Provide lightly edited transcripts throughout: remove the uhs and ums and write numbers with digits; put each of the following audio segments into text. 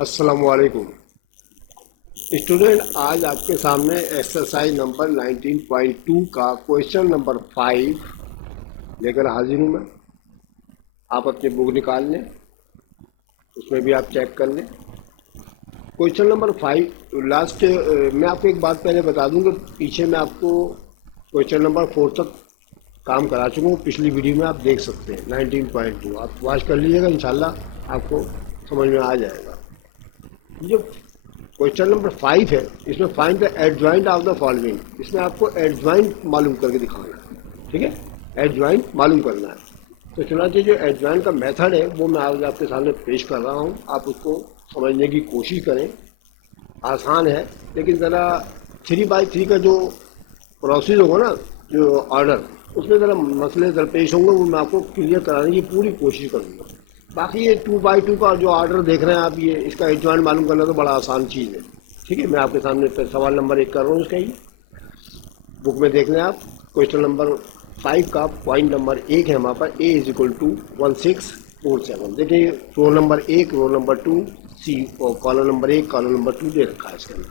अस्सलामुअलैकुम स्टूडेंट, आज आपके सामने एक्सरसाइज नंबर 19.2 का क्वेश्चन नंबर 5 लेकर हाजिर हूँ मैं। आप अपनी बुक निकाल लें, उसमें भी आप चेक कर लें। क्वेश्चन नंबर 5 लास्ट मैं आपको एक बात पहले बता दूँ कि पीछे मैं आपको क्वेश्चन नंबर 4 तक काम करा चुका हूँ। पिछली वीडियो में आप देख सकते हैं 19.2, आप वॉच कर लीजिएगा, इंशाल्लाह आपको समझ में आ जाएगा। जो क्वेश्चन नंबर 5 है, इसमें find the adjoint of the following. इसमें आपको एडजॉइंट मालूम करके दिखाना है, ठीक है। एडजॉइंट मालूम करना है। तो चुनांचे जो एडजॉइंट का मेथड है वो मैं आज आपके सामने पेश कर रहा हूँ। आप उसको समझने की कोशिश करें। आसान है, लेकिन ज़रा 3x3 का जो प्रोसेस होगा ना, जो ऑर्डर, उसमें ज़रा मसले दरपेश होंगे, वो मैं आपको क्लियर कराने की पूरी कोशिश करूँगा। बाकी ये 2x2 का जो ऑर्डर देख रहे हैं आप, ये इसका एडजॉइंट मालूम करना तो बड़ा आसान चीज़ है, ठीक है। मैं आपके सामने सवाल नंबर 1 कर रहा हूँ। इसका ही बुक में देख लें आप। क्वेश्चन नंबर 5 का पॉइंट नंबर 1 है हमारे पास, A = 1647। देखिए, रोल नंबर 1, रोल नंबर 2, सी, और कॉलम नंबर 1, कॉलम नंबर 2 दे रखा है इसके अंदर।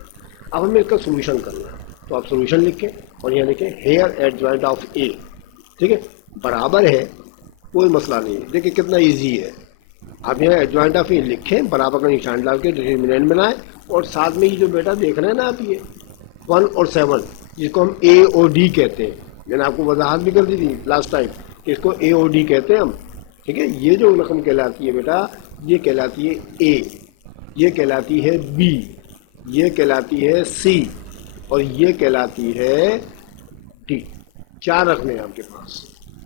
अब हमें इसका सोल्यूशन करना है, तो आप सोल्यूशन लिखें और यहाँ लिखें हेयर एडजॉइंट ऑफ A, ठीक है। बराबर है, कोई मसला नहीं है। देखिए कितना ईजी है। आप यहाँ एडजॉइंट ऑफ ए लिखें, बराबर का निशान डाल के डिटरमिनेंट बनाएं, और साथ में ये जो बेटा देख रहे हैं ना आप, ये 1 और 7 जिसको हम ए ओ डी कहते हैं, मैंने आपको वजाहत भी कर दी थी लास्ट टाइम कि इसको ए ओ डी कहते हैं हम, ठीक है। ये जो रकम कहलाती है बेटा, ये कहलाती है ए, ये कहलाती है बी, ये कहलाती है सी, और ये कहलाती है डी। 4 रखने हैं आपके पास।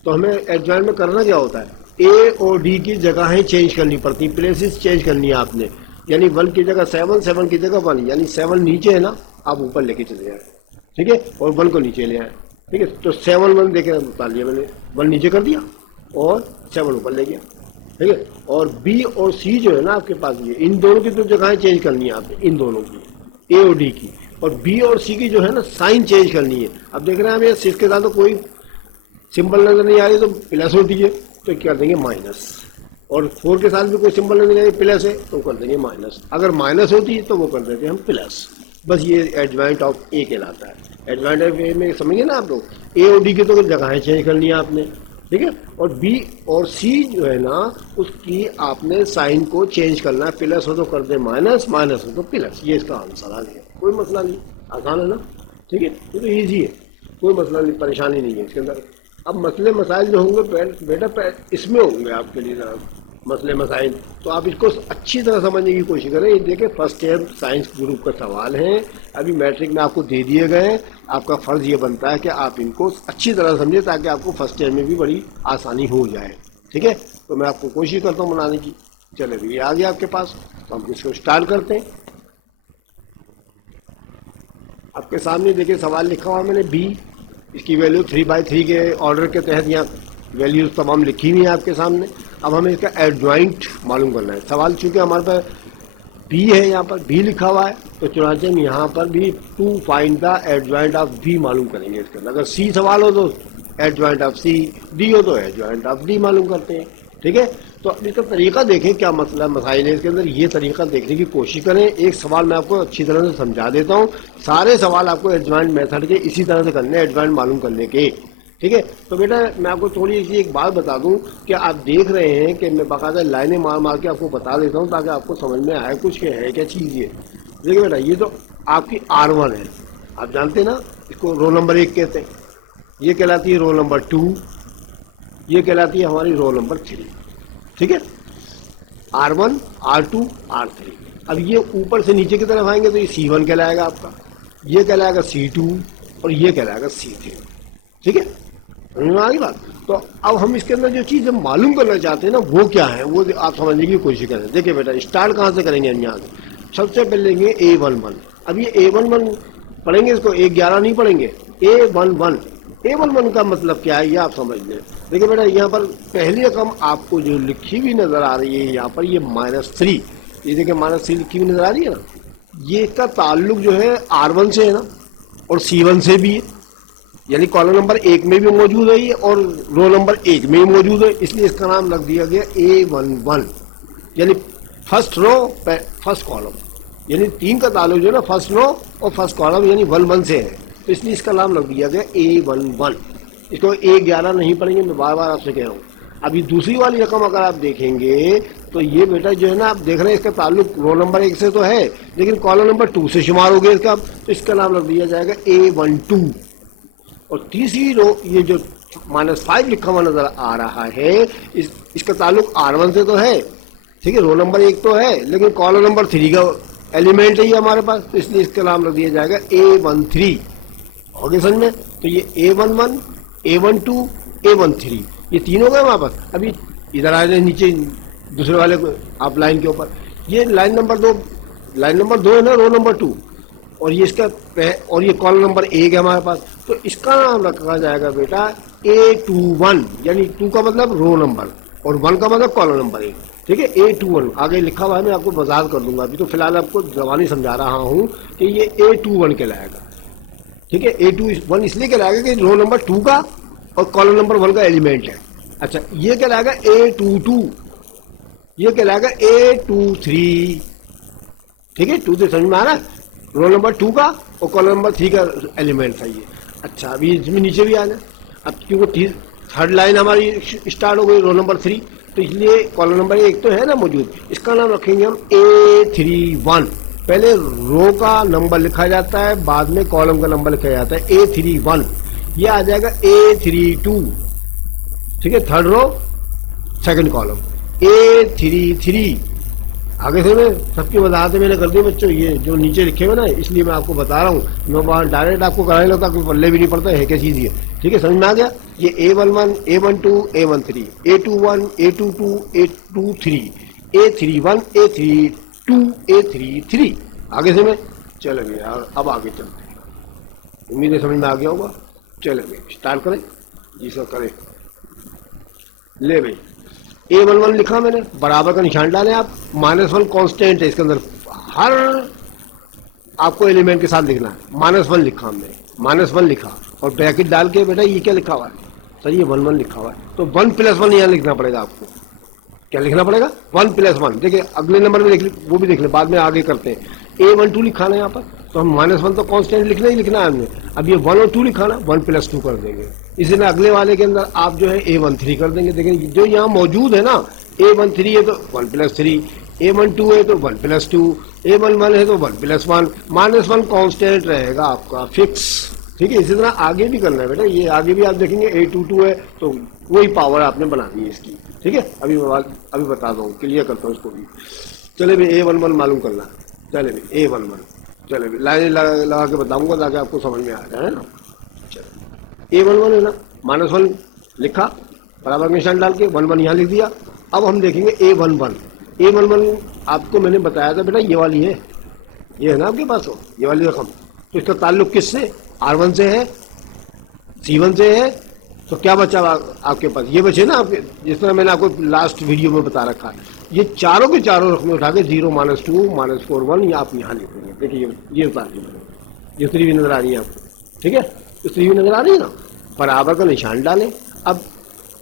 तो हमें एडजॉइंट में करना क्या होता है, ए और डी की जगहें चेंज करनी पड़ती, प्लेसेस चेंज करनी है आपने। यानी 1 की जगह 7, 7 की जगह 1, यानी 7 नीचे है ना, आप ऊपर लेके चले जाए, ठीक है, और 1 को नीचे ले आए, ठीक है। तो 7 1 देखे डाल दिया मैंने, 1 नीचे कर दिया और 7 ऊपर ले गया, ठीक है। और बी और सी जो है ना आपके पास, ये इन दोनों की तो जगहें चेंज करनी है आपने, इन दोनों की, ए और डी की। और बी और सी की जो है ना साइन चेंज करनी है। अब देख रहे हैं हमें सिर्फ के साथ तो कोई सिंबल नजर नहीं आ रही, तो प्लस होती है तो कर देंगे माइनस, और 4 के साथ भी कोई सिंबल नहीं आ रही, प्लस है तो कर देंगे माइनस। अगर माइनस होती है तो वो कर देते हैं हम प्लस। बस ये एडजॉइंट ऑफ ए कहलाता है। एडजॉइंट ऑफ ए में समझिए ना आप लोग, ए और डी की तो जगहें चेंज करनी है आपने, ठीक है। और बी और सी जो है ना, उसकी आपने साइन को चेंज करना है। प्लस हो तो कर दे माइनस, माइनस हो तो प्लस। ये इसका आंसर आ गया, कोई मसला नहीं, आसान है ना, ठीक है। ये तो ईजी है, कोई मसला नहीं, परेशानी नहीं है इसके अंदर। अब मसले मसाइल जो होंगे बेटा इसमें होंगे आपके लिए जरा मसले मसाइल, तो आप इसको अच्छी तरह समझने की कोशिश करें। ये देखिए फर्स्ट ईयर साइंस ग्रुप का सवाल है, अभी मैट्रिक में आपको दे दिए गए। आपका फ़र्ज़ ये बनता है कि आप इनको अच्छी तरह समझें, ताकि आपको फर्स्ट ईयर में भी बड़ी आसानी हो जाए, ठीक है। तो मैं आपको कोशिश करता हूँ बनाने की। चले भी आ गया आपके पास, तो हम इसको स्टार्ट करते हैं। आपके सामने देखिए सवाल लिखा हुआ मैंने, बी, इसकी वैल्यू 3/3 के ऑर्डर के तहत यहाँ वैल्यूज तमाम लिखी हुई है आपके सामने। अब हमें इसका एडजॉइंट मालूम करना है। सवाल चूंकि हमारे पास बी है, यहाँ पर बी लिखा हुआ है, तो चुनांचे हम यहाँ पर भी to find the adjoint of B मालूम करेंगे इसके अंदर। अगर सी सवाल हो तो एडजॉइंट ऑफ सी, डी हो तो एडजॉइंट ऑफ डी मालूम करते हैं, ठीक है। तो अब इसका तरीका देखें, क्या मसला मसाइल है इसके अंदर, ये तरीका देखने की कोशिश करें। एक सवाल मैं आपको अच्छी तरह से समझा देता हूँ। सारे सवाल आपको एडजॉइंट मेथड के इसी तरह से करने हैं, एडजॉइंट मालूम करने के, ठीक है। तो बेटा मैं आपको थोड़ी सी एक बात बता दूं कि आप देख रहे हैं कि मैं बाकायदा लाइनें मार मार के आपको बता देता हूं, ताकि आपको समझ में आए कुछ के है क्या चीज़। ये देखिए बेटा, ये तो आपकी R1 है, आप जानते हैं ना, इसको रोल नंबर 1 कहते हैं। ये कहलाती है रोल नंबर 2, ये कहलाती है हमारी रोल नंबर 3, ठीक है। R1, R2, R3। अब ये ऊपर से नीचे की तरफ आएंगे तो ये C1 कहलाएगा आपका, ये कहलाएगा C2, और ये कहलाएगा C3, ठीक है। समझ में आ गई बात। तो अब हम इसके अंदर जो चीज़ हम मालूम करना चाहते हैं ना, वो क्या है, वो आप समझने की कोशिश करें। देखिए बेटा, स्टार्ट कहाँ से करेंगे हम यहाँ से। सबसे पहले लेंगे A11। अब ये A11 पढ़ेंगे, इसको A11 नहीं पढ़ेंगे, A11। A11 का मतलब क्या है ये आप समझ लें। देखिए बेटा, यहाँ पर पहली रकम आपको जो लिखी हुई नजर आ रही है यहाँ पर, ये -3, ये देखिए -3 लिखी हुई नजर आ रही है ना, ये इसका ताल्लुक जो है R1 से है ना, और C1 से भी है, यानी कॉलम नंबर 1 में भी मौजूद है ये, और रोल नंबर 1 में भी मौजूद है, इसलिए इसका नाम लग दिया गया A11। यानी फर्स्ट रो फर्स्ट कॉलम, यानी 3 का ताल्लुक जो है ना फर्स्ट रो और फर्स्ट कॉलम यानी 1 से है, तो इसलिए इसका नाम लग दिया गया A11। इसको A11 नहीं पढ़ेंगे, मैं बार बार आपसे कह रहा हूँ। अभी दूसरी वाली रकम अगर आप देखेंगे तो ये बेटा जो है ना आप देख रहे हैं इसका ताल्लुक रोल नंबर 1 से तो है, लेकिन कॉलम नंबर 2 से शुमार हो गया इसका, तो इसका नाम लग दिया जाएगा A12। और तीसरी रो ये जो -5 लिखा हुआ नजर आ रहा है, इसका ताल्लुक R1 से तो है, ठीक है, रोल नंबर 1 तो है, लेकिन कॉलम नंबर 3 का एलिमेंट है ये हमारे पास, तो इसलिए इसका नाम लग दिया जाएगा A13। हो गया समझ में? तो ये A11, A12, A13 ये 3 हो गए हमारे पास। अभी इधर आ जाए नीचे दूसरे वाले आप लाइन के ऊपर, ये लाइन नंबर 2 है ना, रो नंबर 2, और ये इसका और ये कॉलम नंबर 1 है हमारे पास, तो इसका नाम रखा जाएगा बेटा A21, यानी 2 का मतलब रो नंबर और 1 का मतलब कॉलम नंबर 1, ठीक है। A21 आगे लिखा हुआ है, मैं आपको वजाहत कर दूंगा, अभी तो फिलहाल आपको जबानी समझा रहा हूँ कि ये A21 कहलाएगा, ठीक है। A21 इसलिए कहलाएगा कि रो नंबर 2 का और कॉलम नंबर 1 का एलिमेंट है। अच्छा, ये कहलाएगा A22, ये कहलाएगा A23, ठीक है। 2 से समझ में आ रहा है, रोल नंबर 2 का और कॉलम नंबर 3 का एलिमेंट था ये। अच्छा, अभी इसमें नीचे भी आना, अब क्योंकि थर्ड लाइन हमारी स्टार्ट हो गई रोल नंबर 3, तो इसलिए कॉलम नंबर 1 तो है ना मौजूद, इसका नाम रखेंगे हम A31। पहले रो का नंबर लिखा जाता है, बाद में कॉलम का नंबर लिखा जाता है A31, ये आ जाएगा A32, ठीक है, third row second column A33। आगे से मैं सबकी वजाहतें मैंने कर दी बच्चों, ये जो नीचे लिखे हुए ना, इसलिए मैं आपको बता रहा हूँ, मैं वहाँ डायरेक्ट आपको कराने लगता, कोई पल्ले भी नहीं पड़ता है क्या चीज़ ये, ठीक है, समझ में आ गया। ये A11, A12, A13, A21, A22, A23, A31, A32, A33। आगे से मैं चलेंगे यार, अब आगे चलते हैं, उम्मीद है समझ में आ गया होगा। चलेंगे स्टार्ट करें जी सर, करें। ले भाई, A11 लिखा मैंने, बराबर का निशान डालें आप, -1 कांस्टेंट है इसके अंदर, हर आपको एलिमेंट के साथ लिखना है। -1 लिखा हमने, -1 लिखा और ब्रैकेट डाल के बेटा ये क्या लिखा हुआ है सर, ये 1 लिखा हुआ है, तो 1 + 1 यहाँ लिखना पड़ेगा आपको। क्या लिखना पड़ेगा? 1 + 1। देखिए अगले नंबर में वो भी देख ले, बाद में आगे करते हैं। A12 लिखाना है यहाँ पर, तो हम -1 तो कांस्टेंट लिखना ही लिखना है हमने। अब ये 1 और 2 लिखाना, 1 + 2 कर देंगे। इसी तरह अगले वाले के अंदर आप जो है A13 कर देंगे। देखिए जो यहाँ मौजूद है ना, A13 है तो 1 + 3, A12 है तो 1 + 2, A11 है तो 1 + 1, -1 कांस्टेंट रहेगा आपका फिक्स, ठीक है। इसी तरह आगे भी करना है बेटा, ये आगे भी आप देखेंगे A22 है तो वही पावर आपने बनानी है इसकी, ठीक है। अभी बताता हूँ, क्लियर करता हूँ इसको भी। चले भाई A11 मालूम करना, चले भाई A11, चले भाई लाइन लगा के बताऊंगा ताकि आपको समझ में आ जाए ना। चलो A11 है ना, -1 लिखा, बराबर का निशान डाल के 1 यहाँ लिख दिया। अब हम देखेंगे A11 आपको मैंने बताया था बेटा, ये वाली है, ये है ना आपके पास हो, ये वाली रकम, तो इसका ताल्लुक किससे? R1 से है, C1 से है, तो क्या बचा आपके पास? ये बचे ना आपके, जिस तरह मैंने आपको लास्ट वीडियो में बता रखा है, ये चारों के चारों रकमें उठा के 0, -2, -4, 1 ये आप यहाँ लिखेंगे। देखिए ये उतार लीजिए, ये 3 भी नजर आ रही है आपको, ठीक है, तो 3 भी नजर आ रही है ना, बराबर का निशान डालें। अब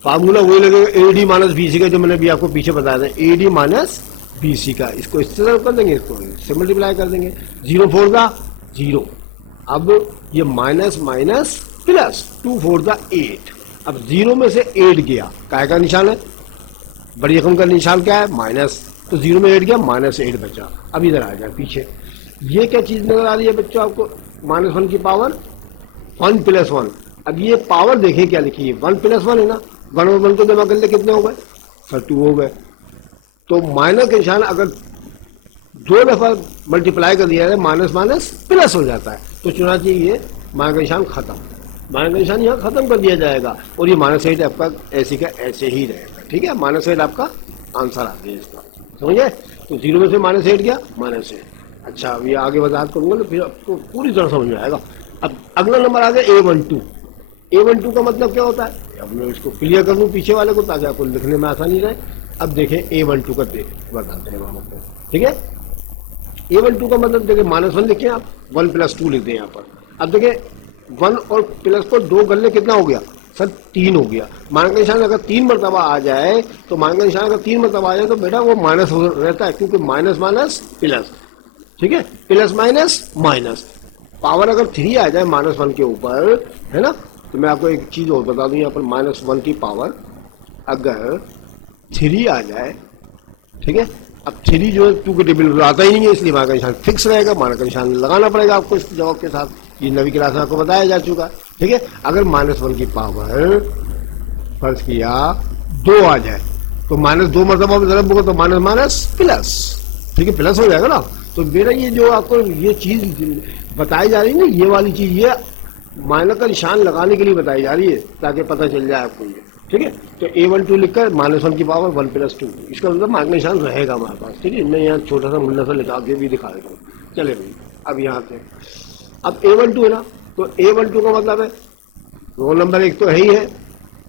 फार्मूला वही लगेगा AD - BC का, जो मैंने अभी आपको पीछे बताया था, AD - BC का, इसको इस तरह कर देंगे, इसको इससे मल्टीप्लाई कर देंगे, 0 4 0। अब ये माइनस प्लस 2 4 8, अब 0 में से 8 गया, काय का निशान है, बड़ी रकम का निशान क्या है? माइनस, तो 0 में 8 गया, -8 बचा। अब इधर आ जाए पीछे, ये क्या चीज नजर आ रही है बच्चों आपको? -1 की पावर 1 + 1। अब ये पावर देखें क्या लिखी है, 1 + 1 है ना, 1 और 1 को जमा कर ले कितने हो गए सर? 2 हो गए। तो माइनस का निशान अगर 2 दफा मल्टीप्लाई कर दिया जाए, माइनस प्लस हो जाता है, तो चुनाचे ये माइनस का निशान खत्म, माइनस का निशान यहाँ खत्म कर दिया जाएगा, और ये -8 आपका ऐसे का ऐसे ही रहेगा, ठीक है। -8 आपका आंसर आ गया इसका, समझे? तो 0 में से -8 गया, -8। अच्छा, अब ये आगे वजाहत करूंगा तो फिर आपको पूरी तरह समझ में आएगा। अब अगला नंबर आ गया A12। A12 का मतलब क्या होता है? अब मैं इसको क्लियर कर लूँ पीछे वाले को, ताकि आपको लिखने में आसानी रहे। अब देखें A12 का बताते हैं हम आपको, ठीक है। A12 का मतलब देखिए, -1 लिखें आप, 1 + 2 लिख दें यहाँ पर। अब देखिए 1 और प्लस को 2 कर ले, कितना हो गया? सर 3 हो गया। मान का निशान अगर 3 मरतबा आ जाए तो मान का निशान अगर 3 मरतबा आ जाए तो बेटा वो माइनस रहता है, क्योंकि माइनस माइनस प्लस, ठीक है, प्लस माइनस माइनस। पावर अगर 3 आ जाए -1 के ऊपर, है ना, तो मैं आपको एक चीज और बता दूं, यहाँ पर -1 की पावर अगर 3 आ जाए, ठीक है, अब 3 जो है 2 के टेबल में आता ही नहीं है, इसलिए मान का निशान फिक्स रहेगा, मान का निशान लगाना पड़ेगा आपको इस जवाब के साथ। ये नवी क्लास में आपको बताया जा चुका है, ठीक है। अगर -1 की पावर फर्ज किया 2 आ जाए तो -2 मरतबा में जरूर होगा तो माइनस माइनस प्लस, ठीक है, प्लस हो जाएगा ना। तो बेटा ये जो आपको ये चीज बताई जा रही है ना, ये वाली चीज, ये माइनस का निशान लगाने के लिए बताई जा रही है ताकि पता चल जाए आपको ये, ठीक है। तो A12 लिखकर -1 की पावर 1 + 2, इसका मतलब मार्क निशान रहेगा हमारे पास, ठीक है। मैं यहाँ छोटा सा मुन्ना सा लिखा के भी दिखा देता हूँ। चले भाई, अब यहाँ से अब A12 है ना, तो A12 का मतलब है रोल नंबर 1 तो है ही है,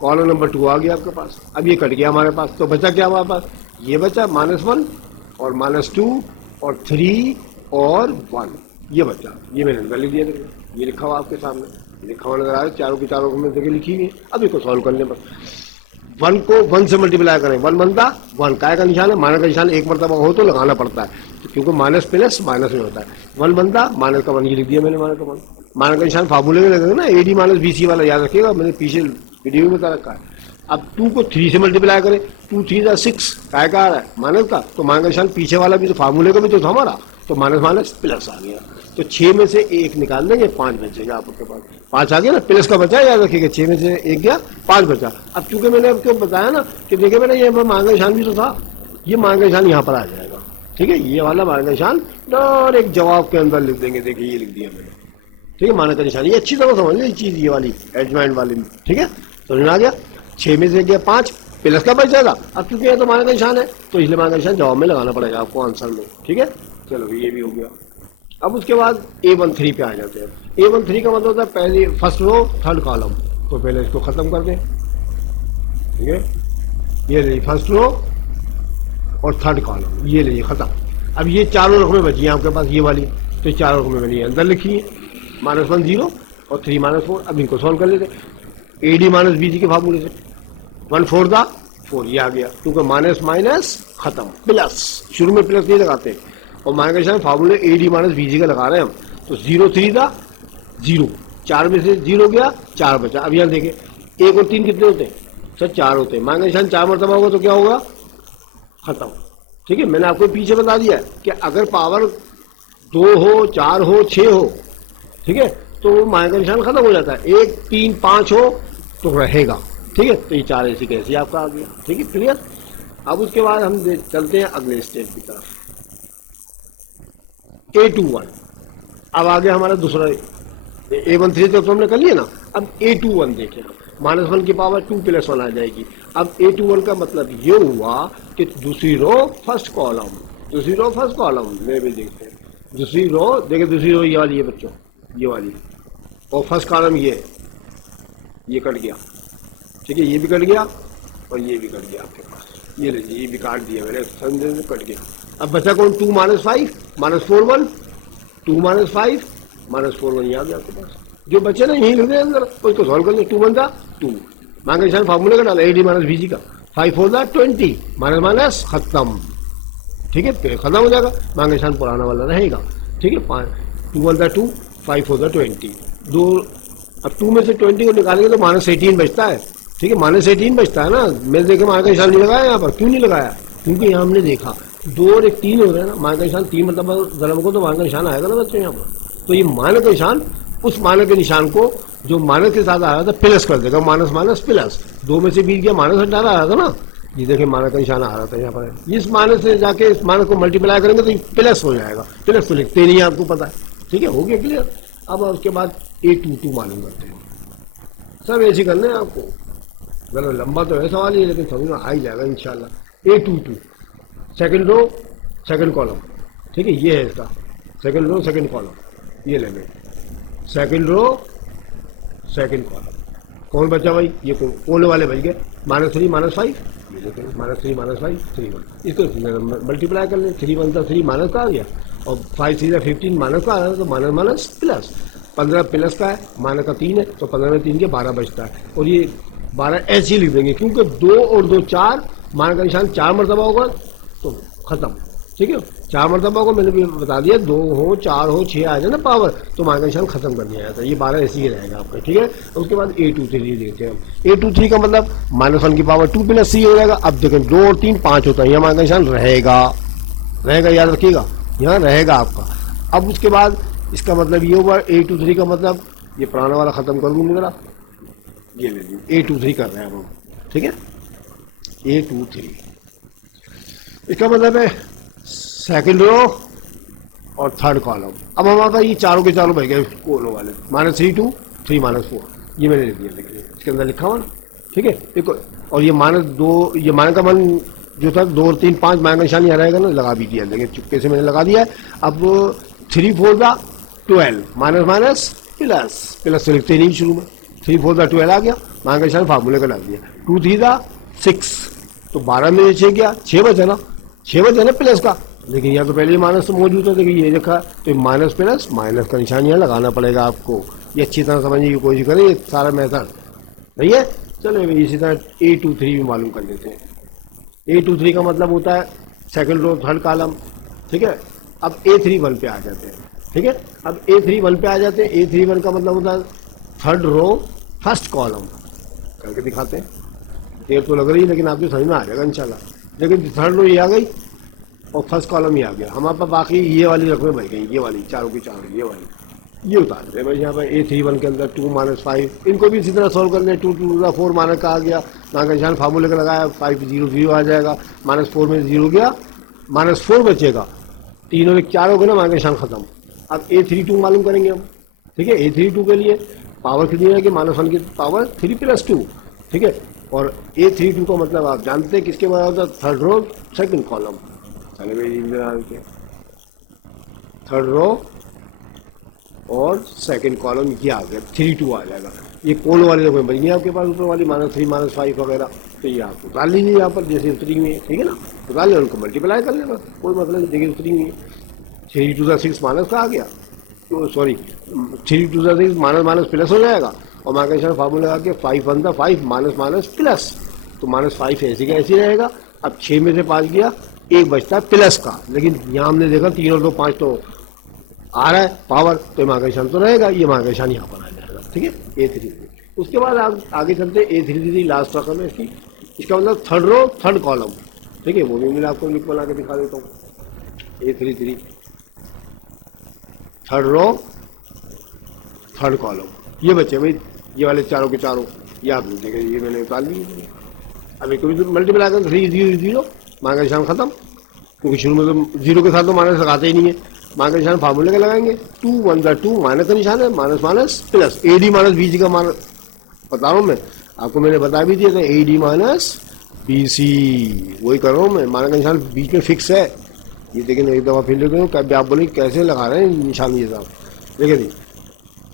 कॉलम नंबर 2 आ गया आपके पास। अब ये कट गया हमारे पास, तो बचा क्या हमारे पास, ये बचा -1 और -2 और 3 और 1, ये बचा। ये मैंने नंबर लिख दिया, ये लिखा हुआ आपके सामने, लिखा हुआ नजर आ रहा है, चारों की चारों में जगह लिखी हुई है। अब इसको सॉल्व करने पर 1 को 1 से मल्टीप्लाई करें, 1 बनता 1, काय का निशान है, माइनस का निशान एक मरतबा हो तो लगाना पड़ता है, क्योंकि माइनस प्लस माइनस में होता है। 1 बनता, माइनस का 1 ये लिख दिया मैंने, माइनस का 1, माइनस का निशान फार्मूले में लगेगा ना, AD - BC वाला याद रखिएगा, मैंने पीछे वीडियो में बता रखा है। अब 2 को 3 से मल्टीप्लाई करें, 2 3 जा 6, काय का आ रहा है, माइनस का, तो माइनस का निशान पीछे वाला भी तो फार्मूले का भी तो था हमारा, तो माइनस माइनस प्लस आ गया। तो 6 में से 1 निकाल देंगे, 5 बचेगा आपके पास, 5 आ गया ना, प्लस का बचा, याद रखिएगा, 6 में से 1 गया, 5 बचा। अब चूंकि मैंने आपको बताया ना कि देखिए मैंने ये मान का निशान भी तो था, ये मान का निशान यहाँ पर आ जाएगा, ठीक है, ये वाला मान का निशान डायरेक्ट जवाब के अंदर लिख देंगे, देखिए ये लिख दिया मैंने, ठीक है, मान का निशान। ये अच्छी तरह समझ लीजिए चीज, ये वाली एडजॉइंट वाली, ठीक है, समझ आ गया। 6 में से गया 5, प्लस का बच जाएगा। अब चूंकि ये तो मान का निशान है, तो इसलिए मान का निशान जवाब में लगाना पड़ेगा आपको आंसर में, ठीक है। चलो ये भी हो गया। अब उसके बाद A13 पे आ जाते हैं। A13 का मतलब होता है पहली फर्स्ट रो थर्ड कॉलम, तो पहले इसको खत्म कर दें, ठीक है, ये लीजिए फर्स्ट रो और थर्ड कॉलम, ये लीजिए खत्म। अब ये चारों रकमें बची हैं आपके पास, ये वाली, तो चारों रकमें मैंने अंदर लिखी है, -1 0 और 3 -4। अब इनको सॉल्व कर लेते हैं AD - BC के फार्मूले से, 1 4 दा 4, ये आ गया, क्योंकि माइनस माइनस खत्म, प्लस शुरू में प्लस नहीं लगाते, और मान का निशान फार्मूले AD - BC का लगा रहे हैं हम, तो 0 3 था 0, 4 में से 0 गया, 4 बचा। अब यहाँ देखें 1 और 3 कितने होते हैं सर, 4 होते हैं, मान का निशान 4 मरतबा होगा तो क्या होगा, खत्म, ठीक है। मैंने आपको पीछे बता दिया कि अगर पावर 2 हो 4 हो 6 हो, ठीक है, तो मान का निशान खत्म हो जाता है। 1 3 5 हो तो रहेगा, ठीक है। तो ये 4 ऐसी कैसी आपका आ गया, ठीक है, क्लियर। अब उसके बाद हम चलते हैं अगले स्टेप की तरफ, A21। अब आ गया हमारा दूसरा, A13 तो हमने कर लिया ना, अब A21 देखें, -1 की पावर 2 + 1 आ जाएगी। अब A21 का मतलब ये हुआ कि दूसरी रो फर्स्ट कॉलम, दूसरी रो फर्स्ट कॉलम में भी देखते हैं, दूसरी रो देखिए, दूसरी रो ये वाली है बच्चों, ये वाली, और फर्स्ट कॉलम ये कट गया, ठीक है, ये भी कट गया और ये भी कट गया आपके पास, ये लीजिए ये भी काट दिया मैंने, समझे, कट गया। अब बचा कौन, 2 - 5 -4 1, 2 - 5 -4 1, ये आ गया आपके पास। जो बचे ना यही लिख दे अंदर, उसको सॉल्व कर ले। 2 बनता 2, मान का निशान फार्मूले का डाला AD - BC का, 5 4 दा 20, माइनस माइनस खत्म, ठीक है, फिर खत्म हो जाएगा, मान का निशान पुराना वाला रहेगा, ठीक है। 2 1 दा 2, 5 4 दा 20, 2। अब 2 में से 20 को निकालेंगे तो -18 बचता है, ठीक है, -18 बचता है ना। मैं देखे मान का निशान नहीं लगाया यहाँ पर, क्यों नहीं लगाया, क्योंकि यहाँ हमने देखा 2 और 1 3 हो रहे हैं ना, मान का निशान 3 मतलब जन्म को तो मान का निशान आएगा ना बच्चों यहाँ पर, तो ये मान का निशान उस मान के निशान को जो माइनस के साथ आ रहा था प्लस कर देगा, माइनस माइनस प्लस, 2 में से 20 गया, -18 आ रहा था ना, ये देखिए माइनस का निशान आ रहा था यहाँ पर, इस माइनस से जाके इस माइनस को मल्टीप्लाई करेंगे तो ये प्लस हो जाएगा, प्लस तो लिखते नहीं है आपको पता है, ठीक है, हो गया क्लियर। अब उसके बाद A22 मालूम करते हैं, सब ऐसे करने हैं आपको, मतलब लंबा तो है सवाल ही, लेकिन समझ में आ ही जाएगा इंशाल्लाह। A22 second row second column, ठीक है, ये है इसका सेकंड रो सेकंड कॉलम, ये लेंगे सेकंड रो सेकंड कॉलम, कौन बचा भाई, ये कोने वाले बच गए, -3 -5, ये देखें -3 -5 3 1, इसको मल्टीप्लाई कर लें, 3 1 था 3 माइनस का आ गया, और 5 3 15 माइनस का आ रहा है, तो माइनस माइनस प्लस, 15 प्लस का है, माइनस का 3 है, तो 15 में 3 के 12 बचता है। और ये 12 ऐसे ही लिख देंगे, क्योंकि 2 और 2 4, माइनस का निशान 4 मरतबा होगा तो खत्म। ठीक है, 4 मरतबा को मैंने भी बता दिया, 2 हो 4 हो 6 आ जाए ना पावर, तो माइनस का निशान खत्म कर दिया जाता है। ये 12 ऐसे ही रहेगा आपका। ठीक है, उसके बाद A23 देखते हैं। A23 का मतलब -1 की पावर 2 प्लस C हो जाएगा। अब देखें 2 और 3 5 होता है, यहाँ माइनस का निशान रहेगा, याद रखिएगा, यहाँ रहेगा आपका। अब उसके बाद इसका मतलब ये होगा A23 का मतलब, ये पुराना वाला खत्म कर दूंगा जरा, ये ले लीजिए A23 कर रहे हैं हम। ठीक है, A23 इसका मतलब है सेकंड रो और थर्ड कॉलम। अब हमारे पास ये चारों के चारों बह गए कोलों वाले, -3 2 3 -4, ये मैंने लिख दिया, देखिए इसके अंदर लिखा हुआ ना। ठीक है, देखो, और ये -2, ये माइनस का मन जो था 2 और 3 5 माइनस का निशान यहाँ रहेगा ना, लगा भी दिया, देखिए चुपके से मैंने लगा दिया है। अब 3 4 12, माइनस माइनस प्लस, प्लस से लिखते नहीं शुरू में, 3 4 12 आ गया, माइनस का निशान फार्मूले का लग दिया, 2 3 6, तो 12 में 6 गया, 6 बचा ना, 6 बचा ना प्लस का, लेकिन यहाँ तो पहले माइनस तो मौजूद है, देखिए ये देखा, तो माइनस प्लस माइनस का निशान यहाँ लगाना पड़ेगा आपको। ये अच्छी तरह समझने की कोशिश करें, ये सारा मेथड सही है। चलो इसी तरह A23 भी मालूम कर लेते हैं। A23 का मतलब होता है सेकंड रो थर्ड कॉलम। ठीक है, अब A31 पे आ जाते हैं। ठीक है, अब A31 पे आ जाते हैं। A31 का मतलब होता है थर्ड रो फर्स्ट कॉलम, करके दिखाते हैं। देर तो लग रही है, लेकिन आपको समझ में आ जाएगा इंशाल्लाह। लेकिन थर्ड रो ये आ गई और फर्स्ट कॉलम ही आ गया हमारे पास। बाकी ये वाली रकमें बच गई, ये वाली चारों की चारों, ये वाली ये उतार दे भाई। यहाँ पर A31 के अंदर 2 -5, इनको भी इसी तरह सॉल्व कर लें। 2 2 4 माइनस का आ गया, माइनस का निशान फार्मूले का लगाया, 5 0 0 आ जाएगा, -4 में 0 गया, -4 बचेगा, 3 और 1 4 हो गया ना, माइनस का निशान खत्म। अब A32 मालूम करेंगे हम। ठीक है, A32 के लिए पावर कितनी है कि -1 की पावर 3 + 2। ठीक है, और A32 का मतलब आप जानते हैं किसके बराबर होता है, थर्ड रो सेकंड कॉलम। चले भाई, थर्ड रो और सेकंड कॉलम ये आ गया, 3 2 आ जाएगा। ये कोल वाले रकमें बन गई आपके पास, ऊपर वाली -3 -5 वगैरह, तो ये आप उतार लीजिए यहाँ पर जैसे उतरी हुई है। ठीक है ना, उतार ले, उनको मल्टीप्लाई कर लेना, कोई मतलब नहीं। देखिए उतरी हुई है, 3 2 6 माइनस का आ गया, तो सॉरी 3 2 6 माइनस माइनस प्लस हो जाएगा, और माइनस फार्मूला लगा के 5 1 5 माइनस माइनस प्लस, तो -5 ऐसे का ऐसे रहेगा। अब 6 में से 5 गया, 1 बचता है प्लस का, लेकिन यहाँ हमने देखा 3 और 2 5 तो आ रहा है पावर, तो मार्क का निशान तो रहेगा, ये मार्क का निशान यहाँ पर आ जाएगा। ठीक है, A33। उसके बाद आप आगे चलते हैं, A33 लास्ट रकम है इसकी, इसका मतलब थर्ड रो थर्ड कॉलम। ठीक है, वो भी मैं आपको लिख बना के दिखा देता हूँ। A33 third row third column, ये बचे भाई, ये वाले चारों के चारों, ये आप देखिए, ये मैंने उतार लिए। अब एक मल्टीप्लाई करें 3 0 0, मार्क का निशान खत्म, क्योंकि शुरू में तो 0 के साथ तो माइनस लगाते ही नहीं है। माइनस का निशान फार्मूले का लगाएंगे, 2 1 2, माइनस का निशान है, minus minus plus, AD - BC का मान बता रहा हूँ मैं आपको, मैंने बता भी दिया था, AD - BC वही कर रहा हूँ मैं। माइनस का निशान बीच में फिक्स है, ये देखिए एक दफ़ा फिर लेते हूँ, कभी आप बोलेंगे कैसे लगा रहे हैं निशान ये साहब। देखिए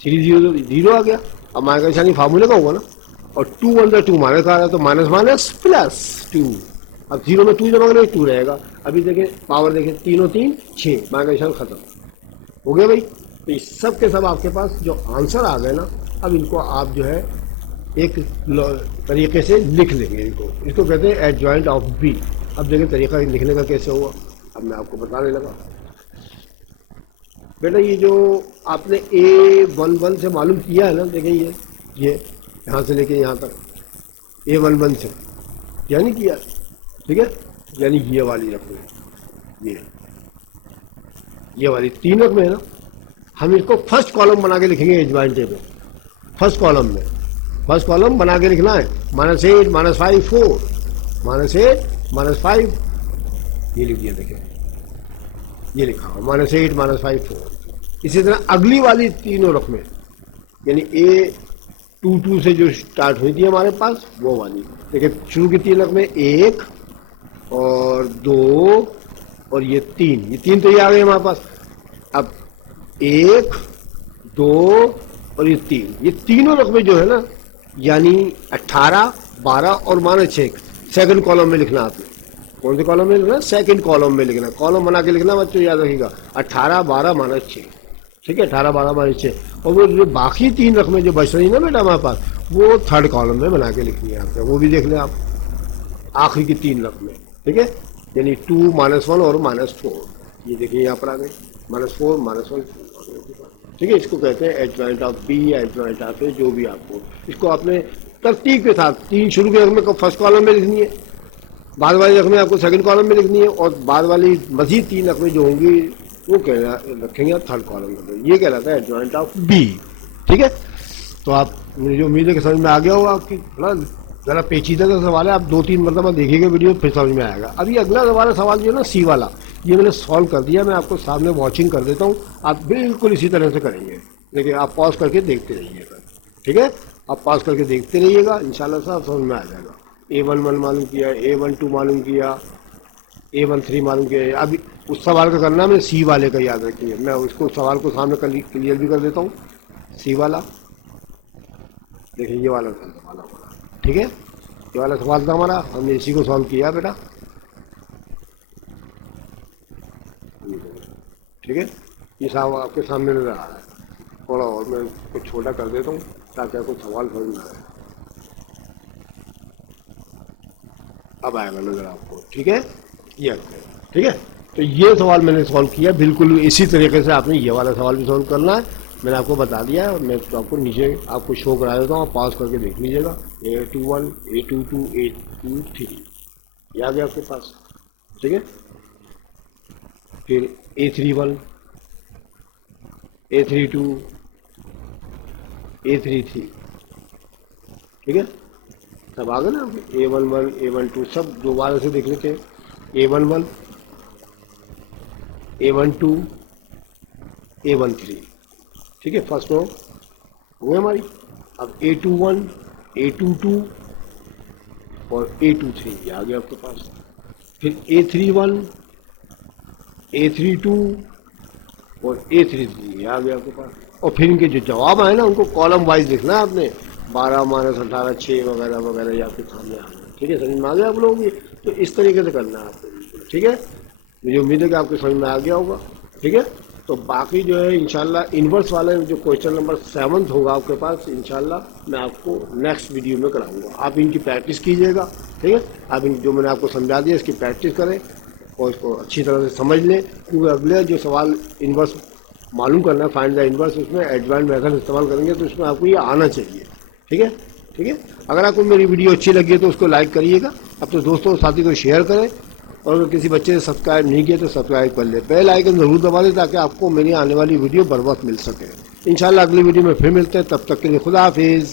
3 0 0 आ गया, अब माइनस का निशान ये फार्मूले का होगा ना, और 2 1 2 माइनस का आ रहा है, तो माइनस माइनस प्लस 2, अब 0 में 2 जमा करेंगे 2 रहेगा। अभी देखें पावर, देखें 3 और 3 6, माइनस का निशान खत्म हो गया भाई। तो इस सब के सब आपके पास जो आंसर आ गए ना, अब इनको आप जो है एक तरीके से लिख लेंगे, इसको कहते हैं एडजॉइंट ऑफ बी। अब देखिए तरीका लिखने का कैसे हुआ, अब मैं आपको बताने लगा। बेटा ये जो आपने A11 से मालूम किया है ना, देखिए ये यहाँ से लेके यहाँ तक A11 से यानी किया, ठीक है, यानी ये वाली रकमें, ये वाली 3 रकमें है ना, हम इसको फर्स्ट कॉलम बना के लिखेंगे एडजॉइंट टेबल। फर्स्ट कॉलम में फर्स्ट कॉलम बना के लिखना है, -8 -5 4, -8 -5, ये लिख दिया, देखिए ये लिखा हुआ -8 -5 4। इसी तरह अगली वाली तीनों रकमें, यानी A22 से जो स्टार्ट हुई थी हमारे पास वो वाली, देखिए शुरू की 3 रकमें 1 और 2 और ये 3, ये 3 तो ये आ गए हमारे पास। अब 1 2 और ये 3, ये तीनों रकमें जो है ना, यानी 18 12 और -6 सेकंड कॉलम में लिखना। आपने कौन से कॉलम में लिखना? सेकंड कॉलम में लिखना। कॉलम बना के लिखना बच्चों, याद रखिएगा 18 12 -6, ठीक है, 18, 12, 22, और वो जो बाकी 3 रकमें जो बच रही ना बेटा हमारे पास, वो थर्ड कॉलम में बना के लिखनी है आपने, वो भी देख लें आप, आखिरी की 3 रकमें। ठीक है, यानी 2, -1 और -4, ये देखिए यहाँ पर आ गए, -4, -1, 2। ठीक है, इसको कहते हैं एडजॉइंट ऑफ बी या एडजॉइंट ऑफ ए, जो भी आपको, इसको आपने तरतीब के साथ 3 शुरू के रकमें फर्स्ट कॉलम में लिखनी है, बाद वाली रकमें आपको सेकंड कॉलम में लिखनी है, और बाद वाली मजीद 3 रकमें जो होंगी वो रखेंगे आप थर्ड कॉलम में। ये कहलाता है एडजॉइंट ऑफ बी। ठीक है, तो आप, मुझे उम्मीद है कि समझ में आ गया होगा आपकी। थोड़ा ज़रा पेचीदा का सवाल है, आप 2-3 मरतबा देखिएगा वीडियो, फिर समझ में आएगा। अभी अगला हमारा सवाल जो है ना सी वाला, ये मैंने सॉल्व कर दिया, मैं आपको सामने वॉचिंग कर देता हूँ, आप बिल्कुल इसी तरह से करेंगे। देखिए, आप पॉज करके देखते रहिएगा। ठीक है, आप पॉज करके देखते रहिएगा, इंशाल्लाह साहब समझ में आ जाएगा। A11 मालूम किया, A12 मालूम किया, A13 मालूम किया। अभी उस सवाल का करना, मैं सी वाले का याद रखिए, मैं उसको सवाल को सामने क्लियर भी कर देता हूँ। सी वाला देखिए, ये वाला सवाल हमारा, ठीक है, ये वाला सवाल था हमारा, हमने इसी को सॉल्व किया बेटा। ठीक है, ये सवाल आपके सामने नजर आ रहा है, थोड़ा और मैं इसको छोटा कर देता हूँ ताकि आपको सवाल समझ में आए। अब आएगा नजर आपको। ठीक है, ये ठीक है, तो ये सवाल मैंने सॉल्व किया, बिल्कुल इसी तरीके से आपने ये वाला सवाल भी सॉल्व करना है, मैंने आपको बता दिया है। मैं तो आपको नीचे आपको शो करा देता हूँ, आप पॉज करके देख लीजिएगा। A21, A22, A23, ये आ गया आपके पास। ठीक है, फिर A31, A32, A33, ठीक है, सब आ गए ना। A11, A12 सब दोबारा से देख लेते हैं। A11, A12, A13, ठीक है, फर्स्ट रो वो है हमारी। अब A21, A22 और A23 ये आ गया आपके पास। फिर A31, A32 और A33 ये आ गया आपके पास। और फिर इनके जो जवाब आए ना, उनको कॉलम वाइज लिखना है आपने, 12, -18, 6 वगैरह वगैरह, ये आपके सामने आ गया। ठीक है, समझ में आ गया आप लोगों की? तो इस तरीके से करना है आपको। ठीक है, मुझे उम्मीद है कि आपको समझ में आ गया होगा। ठीक है, तो बाकी जो है इंशाल्लाह इन्वर्स वाला जो क्वेश्चन नंबर 7 होगा आपके पास, इंशाल्लाह मैं आपको नेक्स्ट वीडियो में कराऊंगा। आप इनकी प्रैक्टिस कीजिएगा। ठीक है, आप इन जो मैंने आपको समझा दिया इसकी प्रैक्टिस करें और इसको अच्छी तरह से समझ लें, क्योंकि अगले जो सवाल इन्वर्स मालूम करना है, फाइंड द इन्वर्स, उसमें एडवांस मेथड इस्तेमाल करेंगे, तो उसमें आपको ये आना चाहिए। ठीक है, ठीक है, अगर आपको मेरी वीडियो अच्छी लगी है तो उसको लाइक करिएगा, अपने दोस्तों और साथी को शेयर करें, और अगर किसी बच्चे ने सब्सक्राइब नहीं किया तो सब्सक्राइब कर ले, बेल आइकन जरूर दबा दें ताकि आपको मेरी आने वाली वीडियो बर वक्त मिल सके। इंशाल्लाह अगली वीडियो में फिर मिलते हैं, तब तक के लिए खुदा हाफिज़।